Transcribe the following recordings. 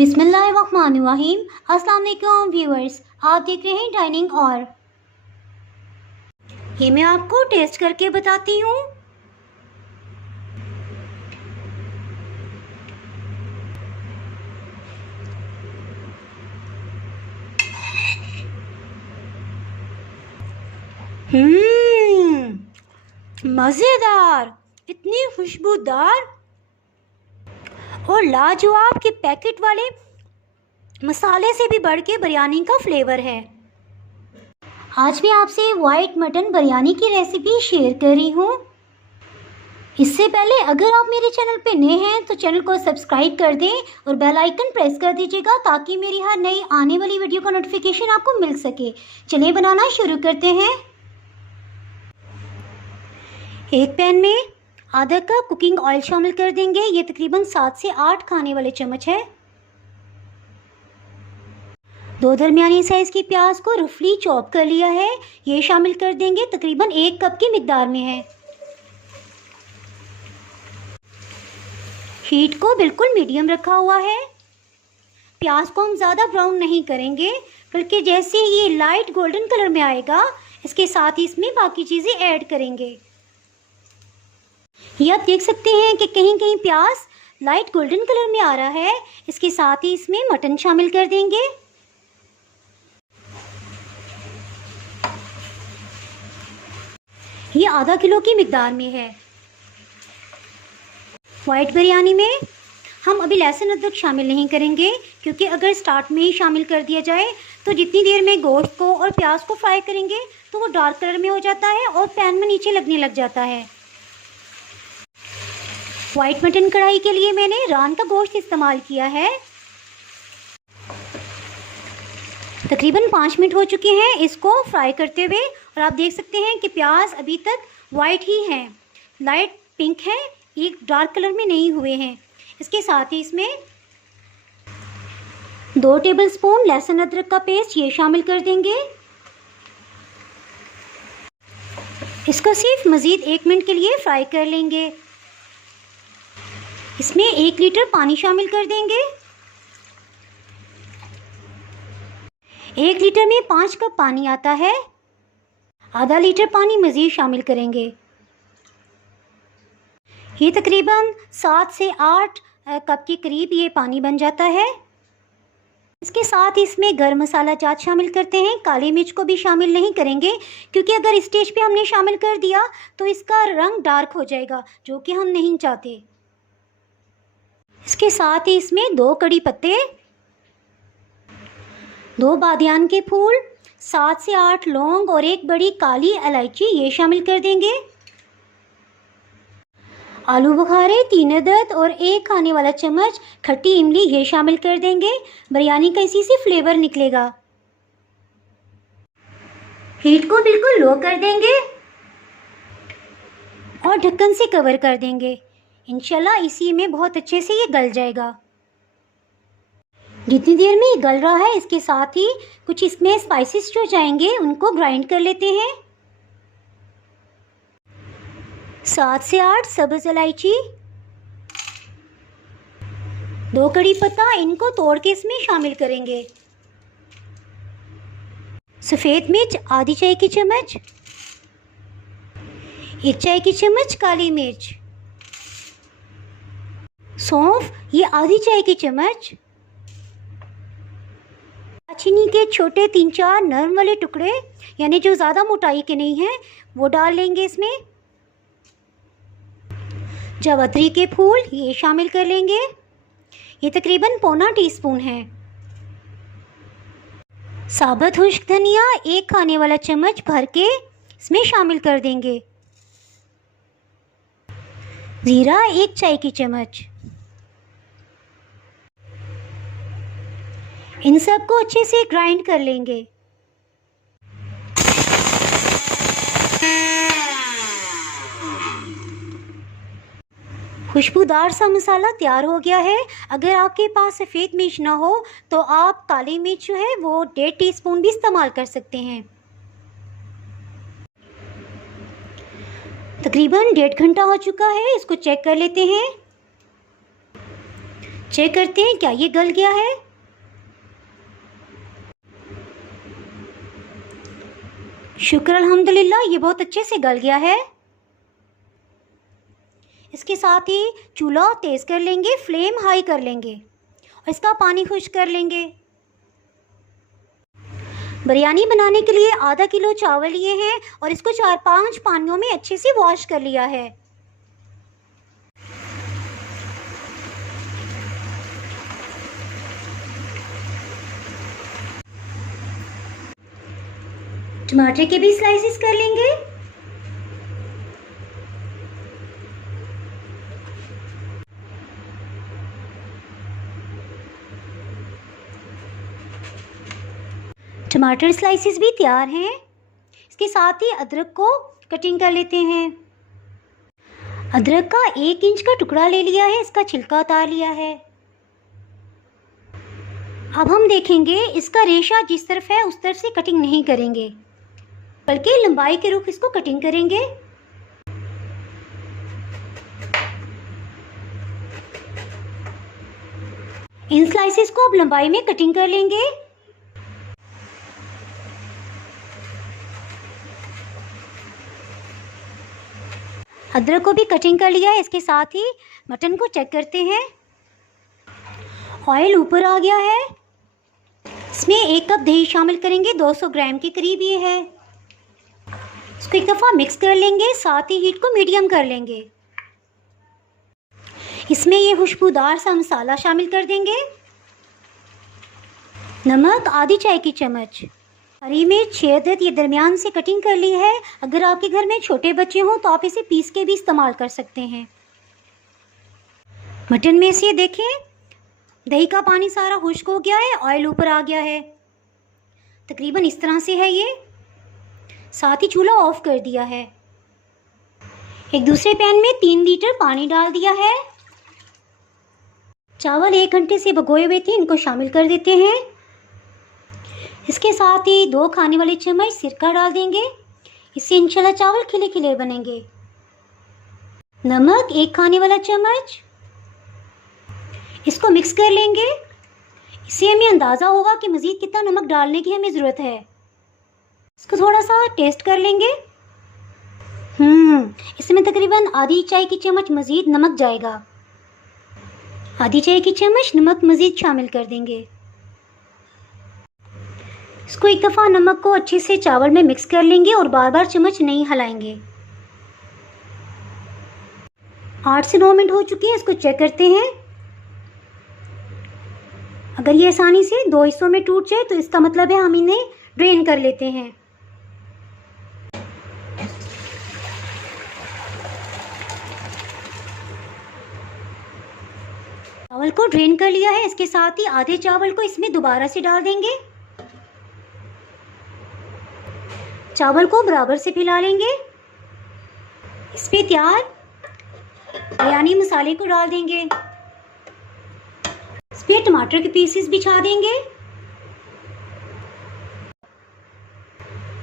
बिस्मिल्लाहिर्रहमानिर्रहीम। अस्सलाम वालेकुम व्यूअर्स, आप देख रहे हैं डाइनिंग और ये मैं आपको टेस्ट करके बताती हूँ। मज़ेदार, इतनी खुशबूदार और लाजवाब के पैकेट वाले मसाले से भी बढ़ के बिरयानी का फ्लेवर है। आज मैं आपसे वाइट मटन बिरयानी की रेसिपी शेयर कर रही हूँ। इससे पहले अगर आप मेरे चैनल पे नए हैं तो चैनल को सब्सक्राइब कर दें और बेल आइकन प्रेस कर दीजिएगा ताकि मेरी हर नई आने वाली वीडियो का नोटिफिकेशन आपको मिल सके। चलिए बनाना शुरू करते हैं। एक पैन में आधा कप कुकिंग ऑयल शामिल कर देंगे। ये तकरीबन 7 से 8 खाने वाले चम्मच है। 2 दरमियानी साइज़ की प्याज को रफली चॉप कर लिया है, ये शामिल कर देंगे। तकरीबन 1 कप की मिकदार में है। हीट को बिल्कुल मीडियम रखा हुआ है। प्याज को हम ज़्यादा ब्राउन नहीं करेंगे, बल्कि जैसे ये लाइट गोल्डन कलर में आएगा इसके साथ ही इसमें बाकी चीज़ें ऐड करेंगे। ये आप देख सकते हैं कि कहीं कहीं प्याज लाइट गोल्डन कलर में आ रहा है। इसके साथ ही इसमें मटन शामिल कर देंगे। ये आधा किलो की मिकदार में है। वाइट बिरयानी में हम अभी लहसुन अदरक शामिल नहीं करेंगे, क्योंकि अगर स्टार्ट में ही शामिल कर दिया जाए तो जितनी देर में गोश्त को और प्याज को फ्राई करेंगे तो वो डार्क कलर में हो जाता है और पैन में नीचे लगने लग जाता है। वाइट मटन कढ़ाई के लिए मैंने रान का गोश्त इस्तेमाल किया है। तकरीबन 5 मिनट हो चुके हैं इसको फ्राई करते हुए और आप देख सकते हैं कि प्याज अभी तक वाइट ही हैं, लाइट पिंक है, ये डार्क कलर में नहीं हुए हैं। इसके साथ ही इसमें 2 टेबलस्पून लहसुन अदरक का पेस्ट ये शामिल कर देंगे। इसको सिर्फ मज़ीद 1 मिनट के लिए फ्राई कर लेंगे। इसमें 1 लीटर पानी शामिल कर देंगे। 1 लीटर में 5 कप पानी आता है। आधा लीटर पानी मज़ीद शामिल करेंगे। ये तकरीबन 7 से 8 कप के करीब ये पानी बन जाता है। इसके साथ इसमें गरम मसाला जात शामिल करते हैं। काली मिर्च को भी शामिल नहीं करेंगे, क्योंकि अगर इस स्टेज पे हमने शामिल कर दिया तो इसका रंग डार्क हो जाएगा, जो कि हम नहीं चाहते। इसके साथ ही इसमें 2 कड़ी पत्ते, 2 बादियान के फूल, 7 से 8 लौंग और 1 बड़ी काली इलायची ये शामिल कर देंगे। आलू बुखारे 3 अदद और 1 खाने वाला चम्मच खट्टी इमली ये शामिल कर देंगे। बिरयानी का इसी से फ्लेवर निकलेगा। हीट को बिल्कुल लो कर देंगे और ढक्कन से कवर कर देंगे। इंशाल्लाह इसी में बहुत अच्छे से ये गल जाएगा। जितनी देर में ये गल रहा है इसके साथ ही कुछ इसमें स्पाइसेस जो जाएंगे उनको ग्राइंड कर लेते हैं। 7 से 8 सब्ज़ इलायची, 2 कड़ी पत्ता, इनको तोड़ के इसमें शामिल करेंगे। सफ़ेद मिर्च आधी चाय की चम्मच, 1 चाय की चम्मच काली मिर्च, सौंफ ये आधी चाय की चम्मच, दालचीनी के छोटे 3-4 नरम वाले टुकड़े, यानी जो ज़्यादा मोटाई के नहीं हैं, वो डाल लेंगे इसमें। जावित्री के फूल ये शामिल कर लेंगे। ये तकरीबन पौना टीस्पून है। साबुत खुश्क धनिया 1 खाने वाला चम्मच भर के इसमें शामिल कर देंगे। ज़ीरा 1 चाय की चम्मच। इन सब को अच्छे से ग्राइंड कर लेंगे। खुशबूदार सा मसाला तैयार हो गया है। अगर आपके पास सफ़ेद मिर्च ना हो तो आप काली मिर्च जो है वो 1.5 टीस्पून भी इस्तेमाल कर सकते हैं। तकरीबन 1.5 घंटा हो चुका है, इसको चेक कर लेते हैं। चेक करते हैं क्या ये गल गया है। शुक्र अल्हम्दुलिल्लाह, ये बहुत अच्छे से गल गया है। इसके साथ ही चूल्हा तेज़ कर लेंगे, फ्लेम हाई कर लेंगे और इसका पानी खुश्क कर लेंगे। बिरयानी बनाने के लिए आधा किलो चावल लिए हैं और इसको 4-5 पानियों में अच्छे से वॉश कर लिया है। टमाटर के भी स्लाइसेस कर लेंगे। टमाटर स्लाइसेस भी तैयार हैं। इसके साथ ही अदरक को कटिंग कर लेते हैं। अदरक का 1 इंच का टुकड़ा ले लिया है, इसका छिलका उतार लिया है। अब हम देखेंगे इसका रेशा जिस तरफ है उस तरफ से कटिंग नहीं करेंगे, बल्कि लंबाई के रुख इसको कटिंग करेंगे। इन स्लाइसेस को अब लंबाई में कटिंग कर लेंगे। अदरक को भी कटिंग कर लिया है। इसके साथ ही मटन को चेक करते हैं। ऑयल ऊपर आ गया है। इसमें 1 कप दही शामिल करेंगे, 200 ग्राम के करीब ये है। इसको एक दफ़ा मिक्स कर लेंगे, साथ ही हीट को मीडियम कर लेंगे। इसमें ये खुशबूदार सा मसाला शामिल कर देंगे। नमक आधी चाय की चम्मच। हरी मिर्च 6 अदद ये दरमियान से कटिंग कर ली है। अगर आपके घर में छोटे बच्चे हों तो आप इसे पीस के भी इस्तेमाल कर सकते हैं। मटन में से देखें दही का पानी सारा खुश्क हो गया है, ऑयल ऊपर आ गया है। तकरीबन इस तरह से है ये। साथ ही चूल्हा ऑफ कर दिया है। एक दूसरे पैन में 3 लीटर पानी डाल दिया है। चावल 1 घंटे से भिगोए हुए थे, इनको शामिल कर देते हैं। इसके साथ ही 2 खाने वाले चम्मच सिरका डाल देंगे। इससे इंशाल्लाह चावल खिले खिले बनेंगे। नमक 1 खाने वाला चम्मच। इसको मिक्स कर लेंगे। इससे हमें अंदाज़ा होगा कि मज़ीद कितना नमक डालने की हमें ज़रूरत है। इसको थोड़ा सा टेस्ट कर लेंगे। इसमें तकरीबन आधी चाय की चम्मच मज़ीद नमक जाएगा। आधी चाय की चम्मच नमक मज़ीद शामिल कर देंगे। इसको एक दफ़ा नमक को अच्छे से चावल में मिक्स कर लेंगे और बार बार चम्मच नहीं हिलाएंगे। 8 से 9 मिनट हो चुके हैं। इसको चेक करते हैं। अगर ये आसानी से 2 हिस्सों में टूट जाए तो इसका मतलब है हम इन्हें ड्रेन कर लेते हैं। चावल को ड्रेन कर लिया है। इसके साथ ही आधे चावल को इसमें दोबारा से डाल देंगे। चावल को बराबर से फैला लेंगे। इस पे तैयार बिरयानी मसाले को डाल देंगे। इस पे टमाटर के पीसेस बिछा देंगे।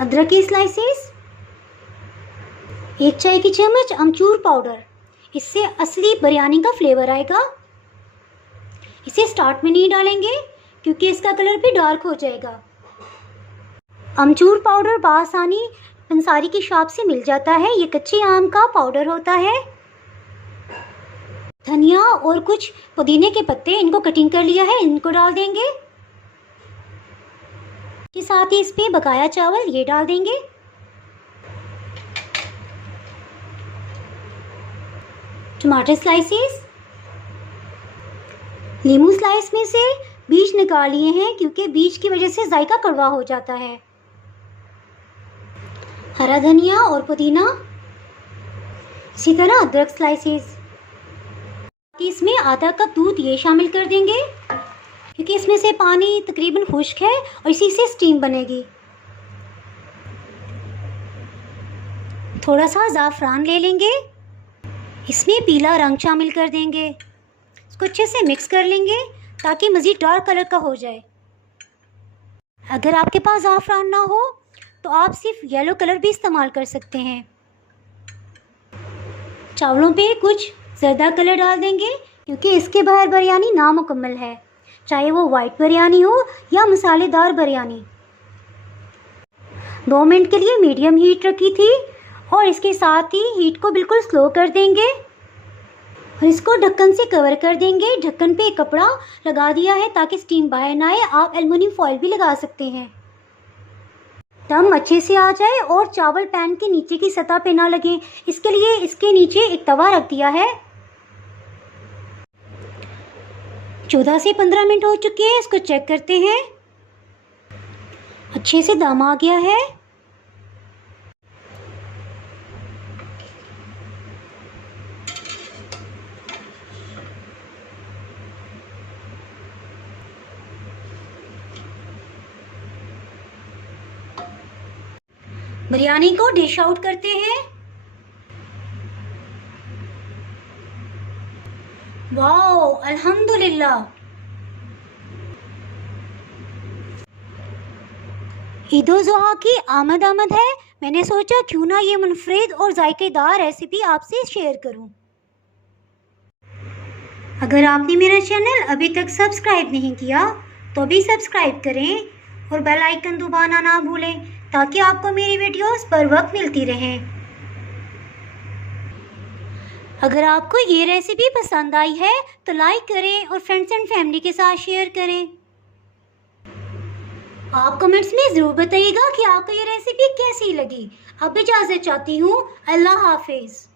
अदरक के स्लाइसेस, 1 चाय की चम्मच अमचूर पाउडर। इससे असली बिरयानी का फ्लेवर आएगा। इसे स्टार्ट में नहीं डालेंगे क्योंकि इसका कलर भी डार्क हो जाएगा। अमचूर पाउडर बासानी पंसारी की शॉप से मिल जाता है। ये कच्चे आम का पाउडर होता है। धनिया और कुछ पुदीने के पत्ते, इनको कटिंग कर लिया है, इनको डाल देंगे। के साथ ही इस पे बकाया चावल ये डाल देंगे। टमाटर स्लाइसेस, नींबू स्लाइस में से बीज निकाल लिए हैं क्योंकि बीज की वजह से जायका कड़वा हो जाता है। हरा धनिया और पुदीना, इसी तरह अदरक स्लाइसेस। इसमें आधा कप दूध ये शामिल कर देंगे क्योंकि इसमें से पानी तकरीबन खुश्क है और इसी से स्टीम बनेगी। थोड़ा सा ज़ाफ़रान ले लेंगे। इसमें पीला रंग शामिल कर देंगे। इसको अच्छे से मिक्स कर लेंगे ताकि मज़ीद डार्क कलर का हो जाए। अगर आपके पास ज़ाफ़रान ना हो तो आप सिर्फ येलो कलर भी इस्तेमाल कर सकते हैं। चावलों पे कुछ ज़र्दा कलर डाल देंगे क्योंकि इसके बगैर बिरयानी नामुकम्मल है, चाहे वो वाइट बिरयानी हो या मसालेदार बिरयानी। 2 मिनट के लिए मीडियम हीट रखी थी और इसके साथ ही हीट को बिल्कुल स्लो कर देंगे और इसको ढक्कन से कवर कर देंगे। ढक्कन पे एक कपड़ा लगा दिया है ताकि स्टीम बाहर ना आए। आप एल्युमिनियम फॉइल भी लगा सकते हैं। दम अच्छे से आ जाए और चावल पैन के नीचे की सतह पे ना लगे, इसके लिए इसके नीचे एक तवा रख दिया है। 14 से 15 मिनट हो चुके हैं, इसको चेक करते हैं। अच्छे से दम आ गया है। बिरयानी को डिश आउट करते हैं। वाओ, अल्हम्दुलिल्लाह। ईद-उल-ज़ुहा की आमद है। मैंने सोचा क्यों ना ये मुनफरिद और जायकेदार रेसिपी आपसे शेयर करूं। अगर आपने मेरा चैनल अभी तक सब्सक्राइब नहीं किया तो भी सब्सक्राइब करें और बेल आइकन दबाना ना भूलें ताकि आपको मेरी वीडियोस पर वक्त मिलती रहें। अगर आपको ये रेसिपी पसंद आई है तो लाइक करें और फ्रेंड्स एंड फैमिली के साथ शेयर करें। आप कमेंट्स में ज़रूर बताइएगा कि आपको ये रेसिपी कैसी लगी। अब इजाज़त चाहती हूँ। अल्लाह हाफिज़।